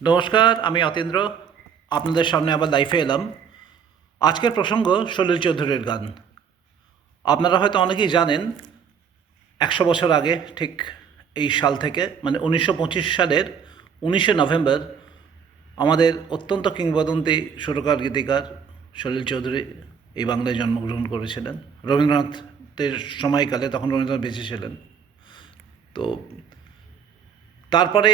নমস্কার, আমি অতীন্দ্র। আপনাদের সামনে আবার লাইভে এলাম। আজকের প্রসঙ্গ সলিল চৌধুরীর গান। আপনারা হয়তো অনেকেই জানেন 100 বছর আগে ঠিক এই সাল থেকে মানে 1925 সালের 19 নভেম্বর আমাদের অত্যন্ত কিংবদন্তি সুরকার গীতিকার সলিল চৌধুরী এই বাংলায় জন্মগ্রহণ করেছিলেন রবীন্দ্রনাথের সময়কালে। তখন রবীন্দ্রনাথ বেঁচে ছিলেন। তো তারপরে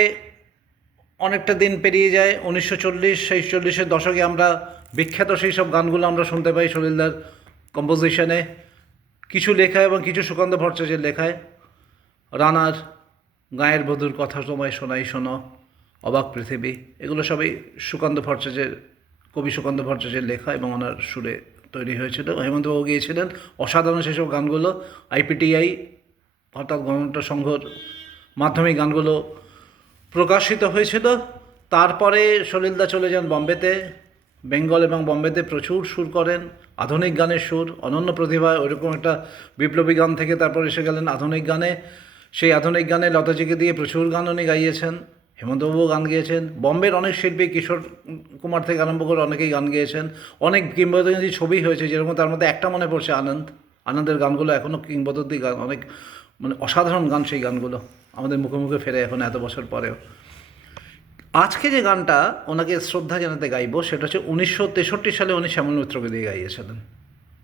অনেকটা দিন পেরিয়ে যায়। 1940 সেই 40-এর দশকে আমরা বিখ্যাত সেই সব গানগুলো আমরা শুনতে পাই সলিলদার কম্পোজিশনে, কিছু লেখা এবং কিছু সুকান্ত ভট্টাচার্যের লেখায়। রানার গায়ের বধূর কথা তোমায় শোনাই শোনো, অবাক পৃথিবী, এগুলো সবই সুকান্ত ভট্টাচার্যের, কবি সুকান্ত ভট্টাচার্যের লেখা এবং ওনার সুরে তৈরি হয়েছিল। হেমন্তবাবু গিয়েছিলেন। অসাধারণ সেসব গানগুলো। আইপিটিআই অর্থাৎ গণতন্ত্র সংঘর মাধ্যমে গানগুলো প্রকাশিত হয়েছিল। তারপরে সলিলদা চলে যান বম্বেতে। বেঙ্গল এবং বম্বেতে প্রচুর সুর করেন, আধুনিক গানের সুর, অনন্য প্রতিভা। ওইরকম একটা বিপ্লবী গান থেকে তারপর এসে গেলেন আধুনিক গানে। সেই আধুনিক গানে লতাজিকে দিয়ে প্রচুর গান উনি গাইয়েছেন। হেমন্তবাবুও গান গেয়েছেন। বম্বের অনেক শিল্পী, কিশোর কুমার থেকে আরম্ভ করে অনেকেই গান গেয়েছেন। অনেক কিংবদন্তি ছবি হয়েছে, যেরকম তার মধ্যে একটা মনে পড়ছে আনন্দের গানগুলো এখনও কিংবদন্তি গান। অনেক মানে অসাধারণ গান সেই গানগুলো আমাদের মুখে মুখে ফেরে এখন এত বছর পরেও। আজকে যে গানটা ওনাকে শ্রদ্ধা জানাতে গাইব সেটা হচ্ছে 1963 সালে উনি শ্যামল মিত্রকে দিয়ে গাইয়েছিলেন।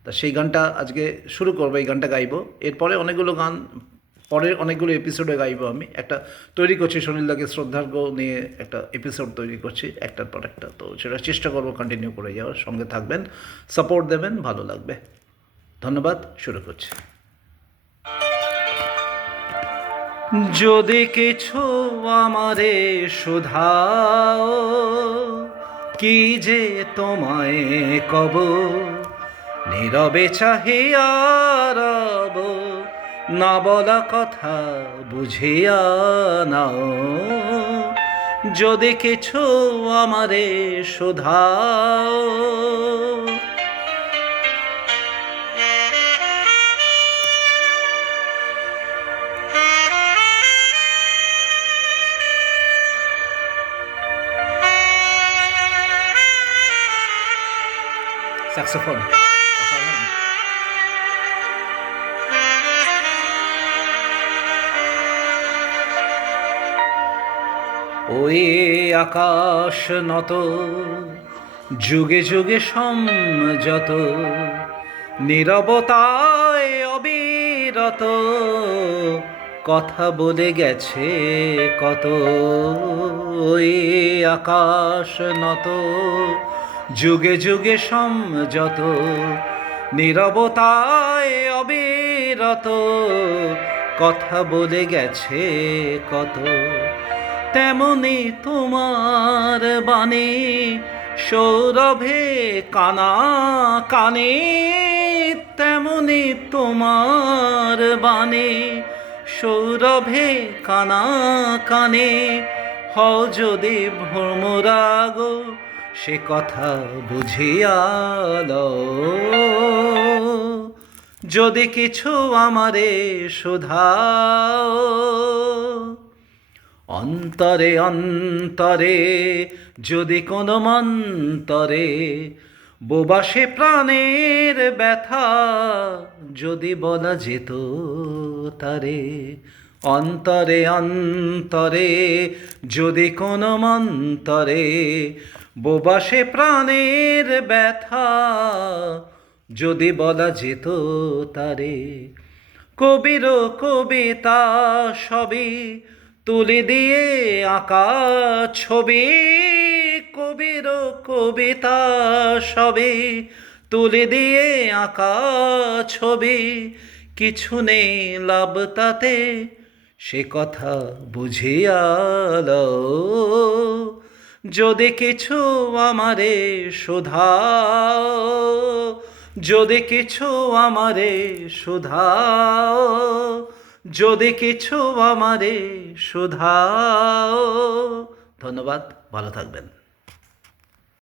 তা সেই গানটা আজকে শুরু করবো, এই গানটা গাইব। এরপরে অনেকগুলো গান পরের অনেকগুলো এপিসোডে গাইব। আমি একটা তৈরি করছি সলিলদাকে শ্রদ্ধার্ঘ নিয়ে, একটা এপিসোড তৈরি করছি একটার পর একটা। তো সেটা চেষ্টা করবো কন্টিনিউ করে যাওয়ার। সঙ্গে থাকবেন, সাপোর্ট দেবেন, ভালো লাগবে। ধন্যবাদ। শুরু করছি। যদি কিছু আমারে শুধাও, কি যে তোমায় কব, নীরবে চাহিয়া রব, না বলা কথা বুঝিয়া নাও। যদি কিছু আমারে শুধাও, স্যাক্সোফোন অসাধারণ। ওই আকাশ নত, যুগে যুগে সমযত, নীরবতায় অবিরত, কথা বলে গেছে কত। ওই আকাশ নত, যুগে যুগে সমযত, নীরবতায় অবিরত, কথা বলে গেছে কত। তেমনি তোমার বাণী সৌরভে কানা কানে, তেমনি তোমার বাণী সৌরভে কানা কানে। হও যদি ভ্রমরাগ, সে কথা বুঝিয়া লও। যদি কিছু আমারে শুধাও, অন্তরে অন্তরে যদি কোনো মন্তরে বোবা সে প্রাণের ব্যথা, যদি বলা যেত তারে। অন্তরে অন্তরে যদি কোনো মন্তরে বোবা সে প্রাণের ব্যথা, যদি বলা যেত তারে। কবির কবিতা সবই তুলে দিয়ে আঁকা ছবি, কবির কবিতা সবই তুলে দিয়ে আঁকা ছবি। কিছু নেই লাভ তাতে, সে কথা বুঝিয়া লও। যদি কিছু আমারে শুধাও, যদি কিছু আমারে শুধাও, যদি কিছু আমারে শুধাও। ধন্যবাদ, ভালো থাকবেন।